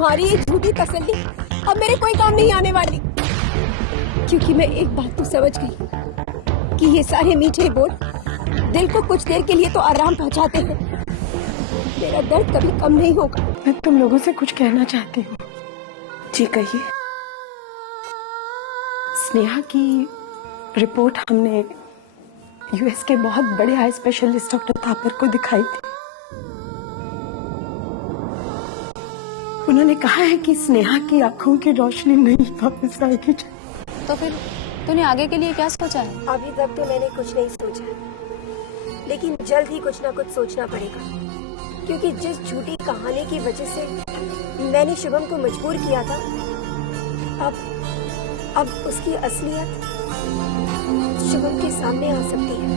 तुम्हारी ये झूठी तसल्ली अब मेरे कोई काम नहीं आने वाली, क्योंकि मैं एक बात तो समझ गई कि ये सारे मीठे बोल दिल को कुछ देर के लिए तो आराम पहुंचाते हैं, मेरा दर्द कभी कम नहीं होगा। मैं तुम लोगों से कुछ कहना चाहती हूँ। जी कहिए। स्नेहा की रिपोर्ट हमने यूएस के बहुत बड़े आई स्पेशलिस्ट डॉक्टर थापर को दिखाई थी। उन्होंने कहा है कि स्नेहा की आंखों की रोशनी नहीं वापस आएगी। तो फिर तूने आगे के लिए क्या सोचा है? अभी तक तो मैंने कुछ नहीं सोचा, लेकिन जल्द ही कुछ ना कुछ सोचना पड़ेगा, क्योंकि जिस झूठी कहानी की वजह से मैंने शुभम को मजबूर किया था, अब उसकी असलियत शुभम के सामने आ सकती है।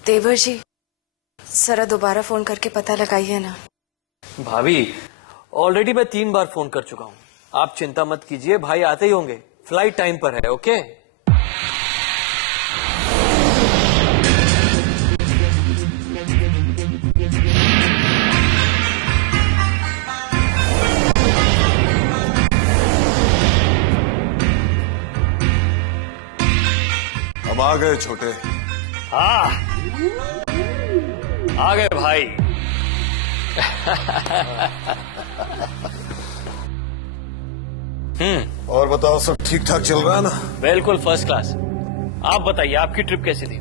देवर जी, जरा दोबारा फोन करके पता लगाइए ना। भाभी, ऑलरेडी मैं 3 बार फोन कर चुका हूँ। आप चिंता मत कीजिए, भाई आते ही होंगे, फ्लाइट टाइम पर है। ओके? हम आ गए छोटे। हाँ, आ गए भाई। और बताओ, सब ठीक ठाक चल रहा है ना? बिल्कुल फर्स्ट क्लास। आप बताइए, आपकी ट्रिप कैसी थी?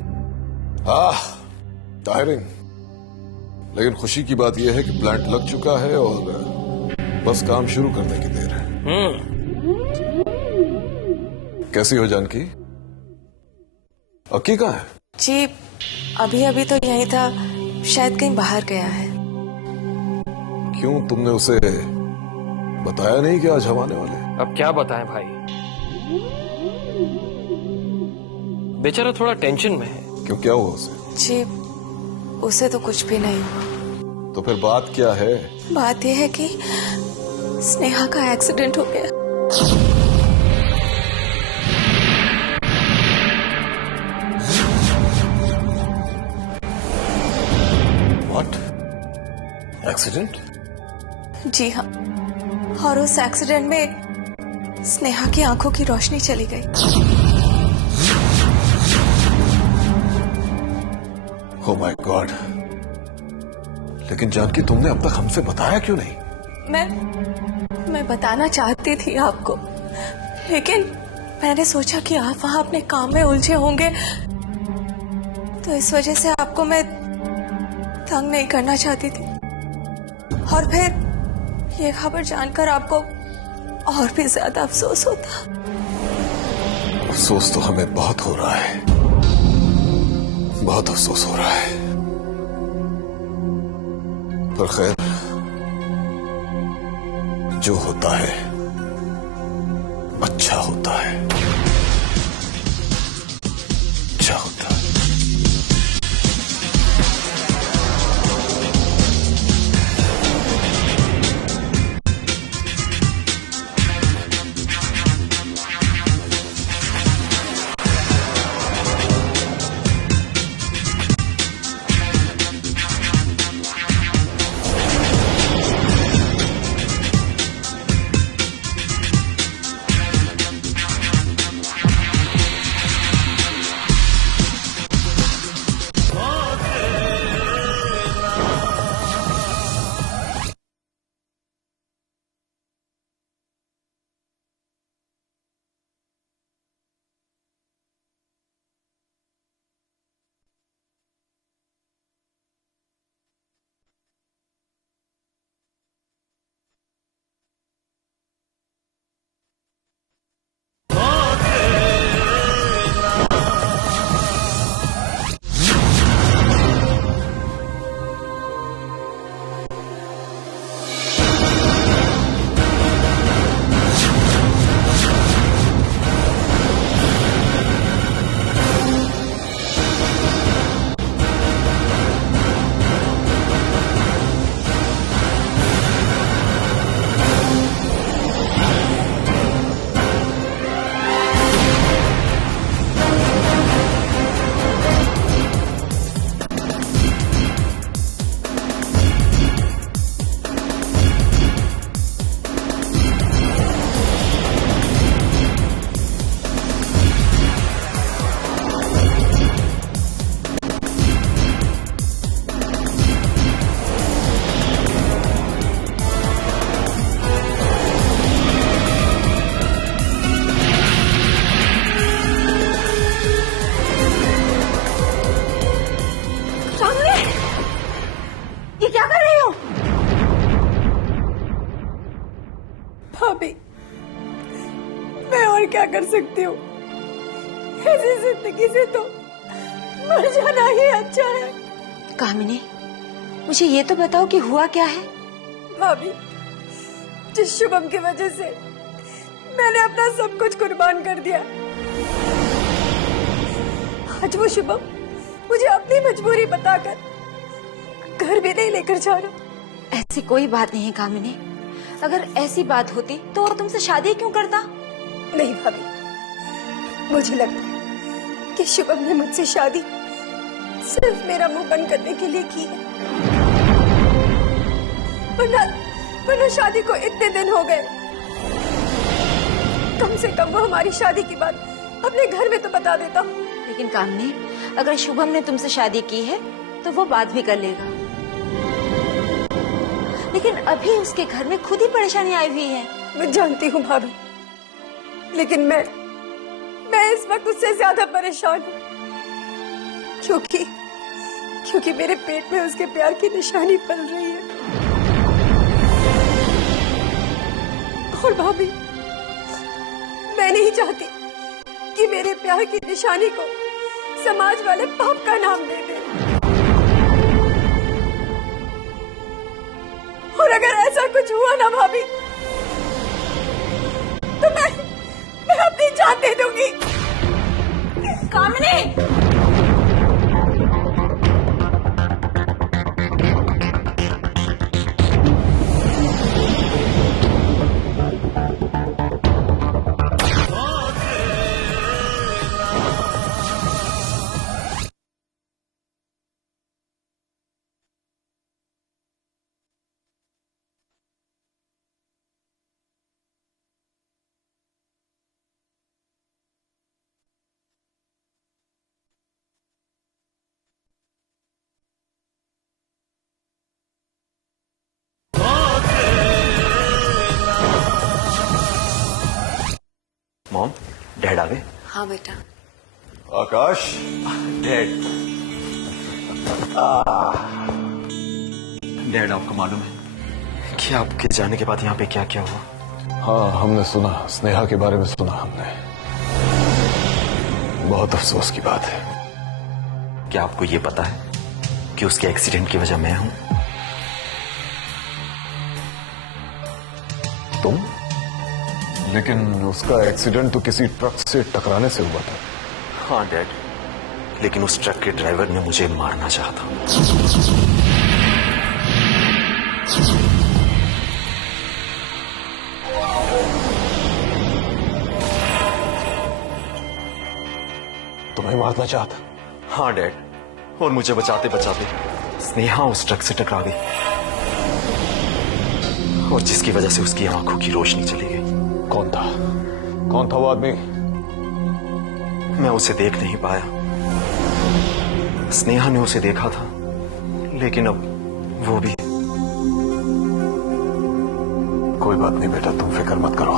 टायरिंग, लेकिन खुशी की बात यह है कि प्लांट लग चुका है और बस काम शुरू करने की देर है। कैसी हो जानकी? अक्की कहाँ है? जी अभी अभी तो यही था, शायद कहीं बाहर गया है। क्यों, तुमने उसे बताया नहीं कि आज हम आने वाले? अब क्या बताएं भाई, बेचारा थोड़ा टेंशन में है। क्यों, क्या हुआ उसे? जी उसे तो कुछ भी नहीं हुआ। तो फिर बात क्या है? बात यह है कि स्नेहा का एक्सीडेंट हो गया। एक्सीडेंट? जी हाँ, और उस एक्सीडेंट में स्नेहा की आंखों की रोशनी चली गई। Oh my God! लेकिन जानकी, तुमने अब तक हमसे बताया क्यों नहीं? मैं बताना चाहती थी आपको, लेकिन मैंने सोचा कि आप वहां अपने काम में उलझे होंगे, तो इस वजह से आपको मैं तंग नहीं करना चाहती थी। और फिर ये खबर जानकर आपको और भी ज्यादा अफसोस होता। अफसोस तो हमें बहुत हो रहा है, बहुत अफसोस हो रहा है, पर खैर, जो होता है अच्छा होता है, अच्छा होता है। भाभी, मैं और क्या कर सकती हूँ? ऐसी जिंदगी से तो मर जाना ही अच्छा है। कामिनी, मुझे ये तो बताओ कि हुआ क्या है? भाभी, जिस शुभम की वजह से मैंने अपना सब कुछ कुर्बान कर दिया, आज वो शुभम मुझे अपनी मजबूरी बताकर घर भी नहीं लेकर जा रहा। ऐसी कोई बात नहीं है कामिनी। अगर ऐसी बात होती तो वो तुमसे शादी क्यों करता? नहीं भाभी, मुझे लगता है कि शुभम ने मुझसे शादी सिर्फ मेरा मुंह बंद करने के लिए की है। वरना शादी को इतने दिन हो गए, कम से कम वो हमारी शादी की बात अपने घर में तो बता देता। लेकिन कामिनी, अगर शुभम ने तुमसे शादी की है तो वो बात भी कर लेगा, लेकिन अभी उसके घर में खुद ही परेशानी आई हुई है। मैं जानती हूँ भाभी, लेकिन मैं इस वक्त उससे ज्यादा परेशान हूँ, क्योंकि मेरे पेट में उसके प्यार की निशानी पल रही है। और भाभी, मैं नहीं चाहती कि मेरे प्यार की निशानी को समाज वाले पाप का नाम दे दें। और अगर ऐसा कुछ हुआ ना भाभी, तो मैं अपनी जान दे दूंगी। कामिनी! मॉम, डैड आ गए? हाँ बेटा। आकाश, डैड, डैड आपको मालूम है कि आपके जाने के बाद यहाँ पे क्या क्या हुआ? हाँ हमने सुना, स्नेहा के बारे में सुना हमने। बहुत अफसोस की बात है। क्या आपको ये पता है कि उसके एक्सीडेंट की वजह मैं हूं? तुम? लेकिन उसका एक्सीडेंट तो किसी ट्रक से टकराने से हुआ था। हाँ डैड, लेकिन उस ट्रक के ड्राइवर ने मुझे मारना चाहा था। तुम्हें मारना चाहता? हाँ डैड, और मुझे बचाते बचाते स्नेहा उस ट्रक से टकरा गई, और जिसकी वजह से उसकी आंखों की रोशनी चली गई। कौन था वो आदमी? मैं उसे देख नहीं पाया। स्नेहा ने उसे देखा था, लेकिन अब वो भी। कोई बात नहीं बेटा, तुम फिक्र मत करो।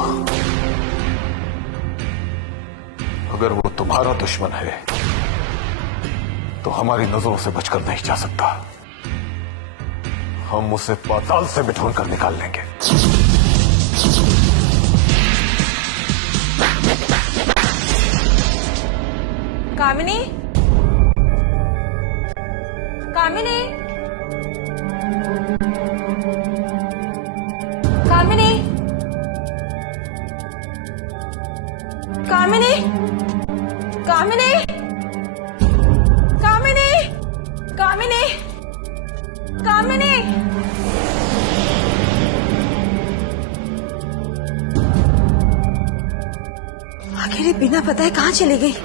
अगर वो तुम्हारा दुश्मन है तो हमारी नजरों से बचकर नहीं जा सकता। हम उसे पाताल से भी ढूंढ कर निकाल लेंगे। कामिनी! कामिनी! कामिनी! कामिनी! कामिनी! कामिनी! कामिनी! कामिनी! आखिर ये बिना पता है कहाँ चली गई?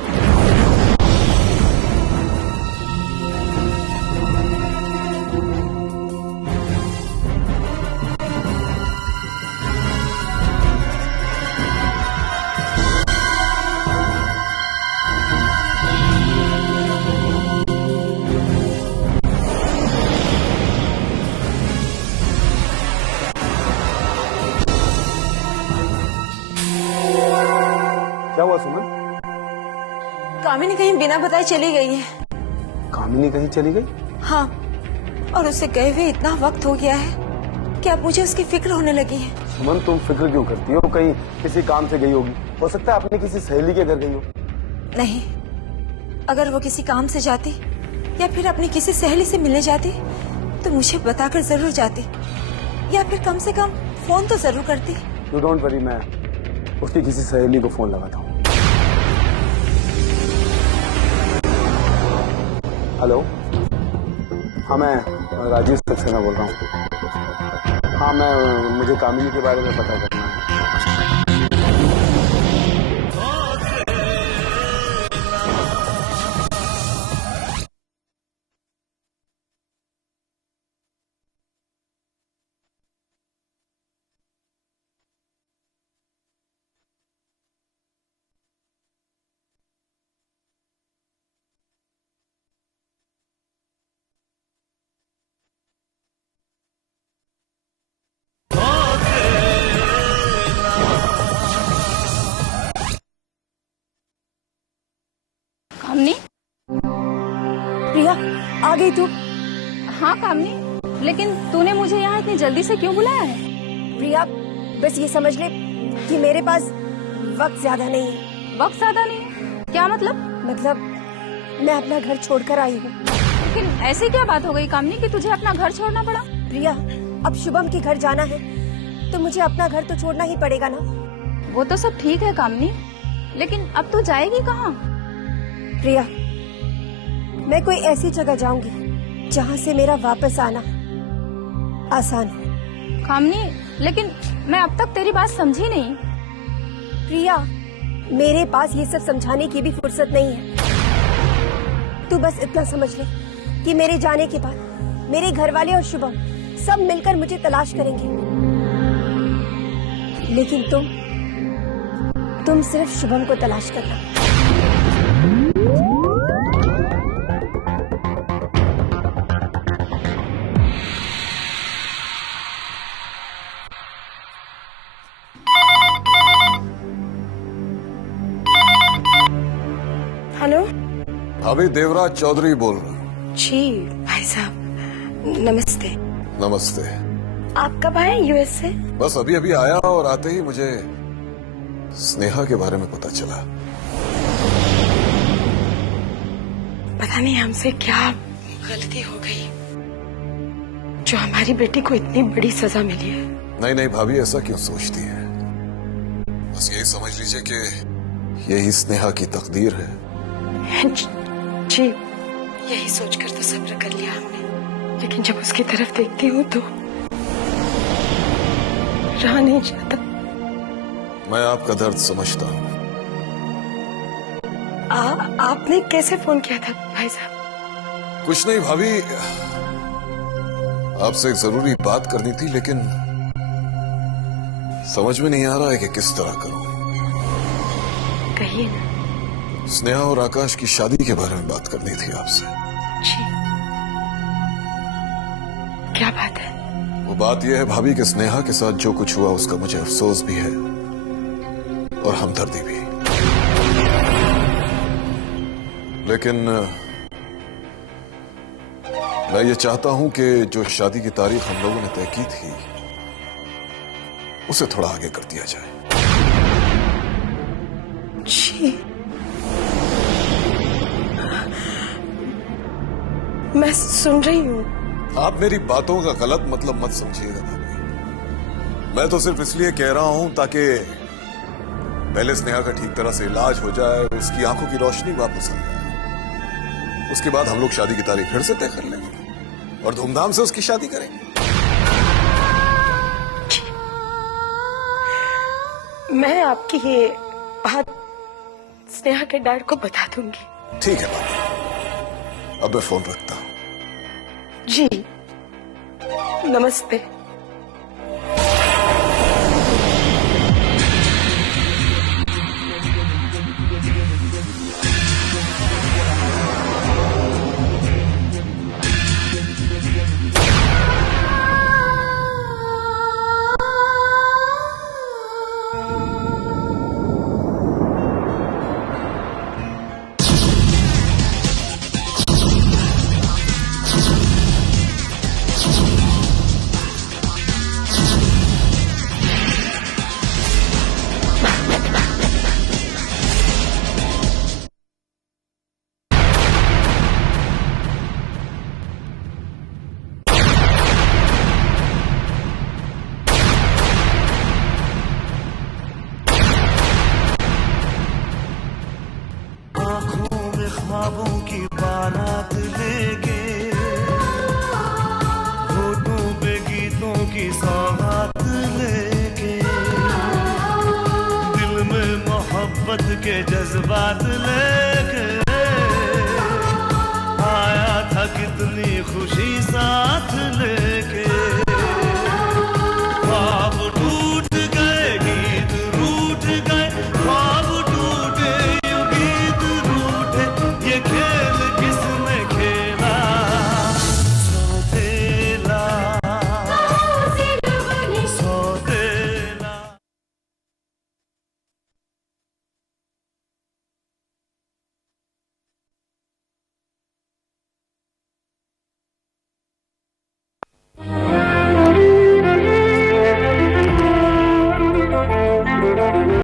क्या हुआ सुमन? कामिनी कहीं बिना बताए चली गई है। कामिनी कहीं चली गई? हाँ, और उससे गए हुए इतना वक्त हो गया है कि अब मुझे उसकी फिक्र होने लगी है। सुमन, तुम फिक्र क्यों करती हो? कहीं किसी काम से गई होगी, हो सकता है अपनी किसी सहेली के घर गई हो। नहीं, अगर वो किसी काम से जाती या फिर अपनी किसी सहेली से मिलने जाती तो मुझे बताकर जरूर जाती, या फिर कम से कम फोन तो जरूर करती। यू डोंट वरी, मैं उसकी किसी सहेली को फोन लगाता हूँ। हेलो, हाँ मैं राजेश सक्सेना बोल रहा हूँ। हाँ मुझे कामिनी के बारे में पता करना है। कामनी? प्रिया, आ गई तू? हाँ कामनी, लेकिन तूने मुझे यहाँ इतनी जल्दी से क्यों बुलाया है? प्रिया, बस ये समझ ले कि मेरे पास वक्त ज्यादा नहीं है। वक्त ज्यादा नहीं है? क्या मतलब? मतलब मैं अपना घर छोड़कर आई हूँ। लेकिन ऐसी क्या बात हो गई कामनी कि तुझे अपना घर छोड़ना पड़ा? प्रिया, अब शुभम के घर जाना है तो मुझे अपना घर तो छोड़ना ही पड़ेगा ना। वो तो सब ठीक है कामनी, लेकिन अब तू जाएगी कहाँ? प्रिया, मैं कोई ऐसी जगह जाऊंगी जहाँ से मेरा वापस आना आसान हो। कामनी, लेकिन मैं अब तक तेरी बात समझी नहीं। प्रिया, मेरे पास ये सब समझाने की भी फुर्सत नहीं है। तू बस इतना समझ ले कि मेरे जाने के बाद मेरे घर वाले और शुभम सब मिलकर मुझे तलाश करेंगे, लेकिन तुम सिर्फ शुभम को तलाश करना। हेलो भाभी, देवराज चौधरी बोल रहा हूँ। जी भाई साहब, नमस्ते। नमस्ते। आप कब आए यूएस से? बस अभी अभी आया और आते ही मुझे स्नेहा के बारे में पता चला। पता नहीं हमसे क्या गलती हो गई जो हमारी बेटी को इतनी बड़ी सजा मिली है। नहीं नहीं भाभी, ऐसा क्यों सोचती है? बस यही समझ लीजिए कि यही स्नेहा की तकदीर है। जी, यही सोचकर तो सब्र कर लिया हमने, लेकिन जब उसकी तरफ देखती हूँ तो रहा नहीं जाता। मैं आपका दर्द समझता हूँ। आपने कैसे फोन किया था भाई साहब? कुछ नहीं भाभी, आपसे एक जरूरी बात करनी थी, लेकिन समझ में नहीं आ रहा है कि किस तरह करूं। कहिए ना। स्नेहा और आकाश की शादी के बारे में बात करनी थी आपसे। जी, क्या बात है? वो बात यह है भाभी कि स्नेहा के साथ जो कुछ हुआ उसका मुझे अफसोस भी है और हमदर्दी भी, लेकिन मैं ये चाहता हूं कि जो शादी की तारीख हम लोगों ने तय की थी उसे थोड़ा आगे कर दिया जाए। जी, मैं सुन रही हूँ। आप मेरी बातों का गलत मतलब मत समझिएगा भाभी। मैं तो सिर्फ इसलिए कह रहा हूं ताकि पहले स्नेहा का ठीक तरह से इलाज हो जाए, उसकी आंखों की रोशनी वापस आ जाए। उसके बाद हम लोग शादी की तारीख फिर से तय कर लेंगे और धूमधाम से उसकी शादी करेंगे। मैं आपकी ये बात स्नेहा के डैड को बता दूंगी। ठीक है भाभी, अब मैं फोन रखता हूं। जी, नमस्ते। के जज्बात ले